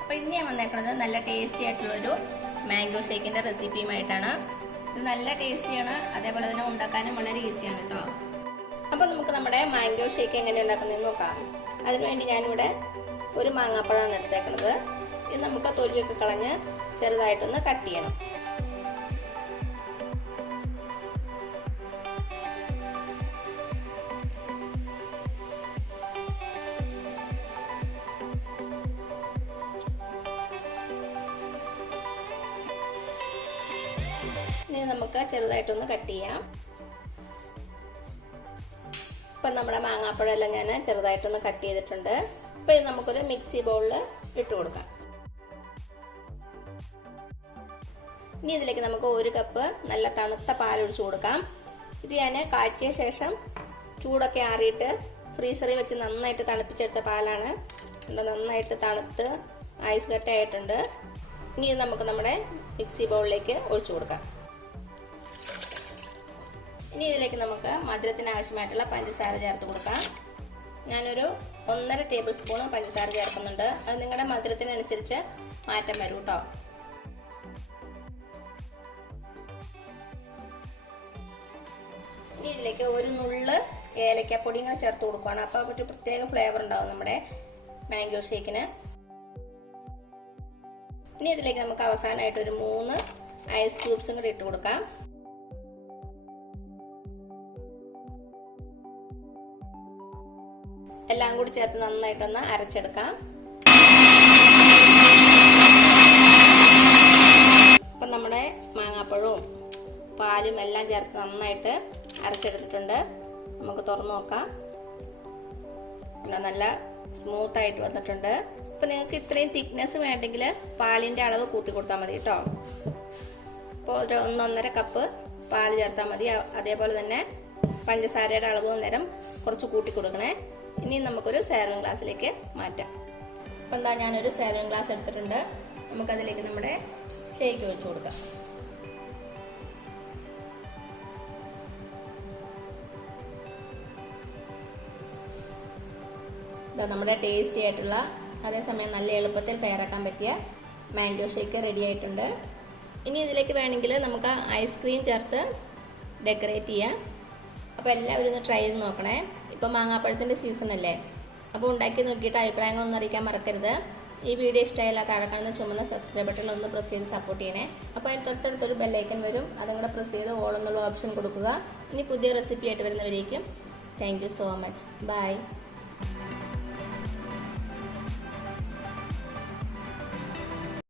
അപ്പോൾ ഇന്ന് ഞാൻ വന്നേക്കുന്നത് നല്ല ടേസ്റ്റി ആയിട്ടുള്ളൊരു മാംഗോ ഷേക്കിൻ്റെ റെസിപ്പിയുമായിട്ടാണ്. ഇത് നല്ല ടേസ്റ്റിയാണ്, അതേപോലെ തന്നെ ഉണ്ടാക്കാനും വളരെ ഈസിയാണ് കേട്ടോ. അപ്പോൾ നമുക്ക് നമ്മുടെ മാംഗോ ഷേക്ക് എങ്ങനെ ഉണ്ടാക്കുന്നതെന്ന് നോക്കാം. അതിനുവേണ്ടി ഞാനിവിടെ ഒരു മാങ്ങാപ്പഴമാണ് എടുത്തേക്കുന്നത്. ഇത് നമുക്ക് തൊലിയൊക്കെ കളഞ്ഞ് ചെറുതായിട്ടൊന്ന് കട്ട് ചെയ്യണം. ഇനി നമുക്ക് ചെറുതായിട്ടൊന്ന് കട്ട് ചെയ്യാം. ഇപ്പം നമ്മുടെ മാങ്ങാപ്പഴം എല്ലാം ഞാൻ ചെറുതായിട്ടൊന്ന് കട്ട് ചെയ്തിട്ടുണ്ട്. ഇപ്പം ഇത് നമുക്കൊരു മിക്സി ബൗളിൽ ഇട്ട് കൊടുക്കാം. ഇനി ഇതിലേക്ക് നമുക്ക് 1 കപ്പ് നല്ല തണുത്ത പാലൊഴിച്ച് കൊടുക്കാം. ഇത് ഞാൻ കാച്ചിയ ശേഷം ചൂടൊക്കെ ആറിയിട്ട് ഫ്രീസറിൽ വെച്ച് നന്നായിട്ട് തണുപ്പിച്ചെടുത്ത പാലാണ്. നന്നായിട്ട് തണുത്ത് ഐസ് കട്ടയായിട്ടുണ്ട്. ഇനി ഇത് നമുക്ക് നമ്മുടെ മിക്സി ബൗളിലേക്ക് ഒഴിച്ചു കൊടുക്കാം. ഇനി ഇതിലേക്ക് നമുക്ക് മധുരത്തിന് ആവശ്യമായിട്ടുള്ള പഞ്ചസാര ചേർത്ത് കൊടുക്കാം. ഞാനൊരു 1.5 ടേബിൾ സ്പൂൺ പഞ്ചസാര ചേർക്കുന്നുണ്ട്. അത് നിങ്ങളുടെ മധുരത്തിനനുസരിച്ച് മാറ്റം വരും കേട്ടോ. ഇനി ഇതിലേക്ക് ഒരു നുള്ള് ഏലക്കാപ്പൊടിയും കൂടെ ചേർത്ത് കൊടുക്കുകയാണ്. അപ്പോൾ ഒരു പ്രത്യേക ഫ്ലേവർ ഉണ്ടാവും നമ്മുടെ മാംഗോ ഷേക്കിന്. ഇനി ഇതിലേക്ക് നമുക്ക് അവസാനമായിട്ട് ഒരു 3 ഐസ് ക്യൂബ്സും കൂടി ഇട്ട് കൊടുക്കാം. എല്ലാം കൂടി ചേർത്ത് നന്നായിട്ടൊന്ന് അരച്ചെടുക്കാം. അപ്പം നമ്മുടെ മാങ്ങാപ്പഴവും പാലും എല്ലാം ചേർത്ത് നന്നായിട്ട് അരച്ചെടുത്തിട്ടുണ്ട്. നമുക്ക് തുറന്നു നോക്കാം. നല്ല സ്മൂത്തായിട്ട് വന്നിട്ടുണ്ട്. അപ്പം നിങ്ങൾക്ക് ഇത്രയും തിക്നെസ് വേണ്ടെങ്കിൽ പാലിൻ്റെ അളവ് കൂട്ടി കൊടുത്താൽ മതി കേട്ടോ. അപ്പോൾ ഒരു 1.5 കപ്പ് പാൽ ചേർത്താൽ മതി. അതേപോലെ തന്നെ പഞ്ചസാരയുടെ അളവ് നേരം കുറച്ച് കൂട്ടി കൊടുക്കണേ. ഇനി നമുക്കൊരു സെർവിങ് ഗ്ലാസ്സിലേക്ക് മാറ്റാം. അപ്പം എന്താ ഞാനൊരു സെർവിങ് ഗ്ലാസ് എടുത്തിട്ടുണ്ട്. നമുക്കതിലേക്ക് നമ്മുടെ ഷേക്ക് ഒഴിച്ചു കൊടുക്കാം. ഇതാ നമ്മുടെ ടേസ്റ്റി ആയിട്ടുള്ള അതേസമയം നല്ല എളുപ്പത്തിൽ തയ്യാറാക്കാൻ പറ്റിയ മാംഗോ ഷേക്ക് റെഡി ആയിട്ടുണ്ട്. ഇനി ഇതിലേക്ക് വേണമെങ്കിൽ നമുക്ക് ഐസ്ക്രീം ചേർത്ത് ഡെക്കറേറ്റ് ചെയ്യാം. അപ്പോൾ എല്ലാവരും ഒന്ന് ട്രൈ ചെയ്ത് നോക്കണേ. ഇപ്പോൾ മാങ്ങാപ്പഴത്തിൻ്റെ സീസൺ അല്ലേ. അപ്പോൾ ഉണ്ടാക്കി നോക്കിയിട്ട് അഭിപ്രായങ്ങളൊന്നും അറിയിക്കാൻ മറക്കരുത്. ഈ വീഡിയോ ഇഷ്ടമായാൽ താഴെ കാണുന്ന ചുമന്ന സബ്സ്ക്രൈബ് ബട്ടൺ ഒന്ന് പ്രസ് ചെയ്ത് സപ്പോർട്ട് ചെയ്യണേ. അപ്പോൾ അതിന് തൊട്ടടുത്തൊരു ബെല്ലൈക്കൻ വരും. അതും കൂടെ പ്രസ് ചെയ്ത് ഓൾ എന്നുള്ള ഓപ്ഷൻ കൊടുക്കുക. ഇനി പുതിയ റെസിപ്പി ആയിട്ട് വരുന്നവരേക്കും thank you so much. By.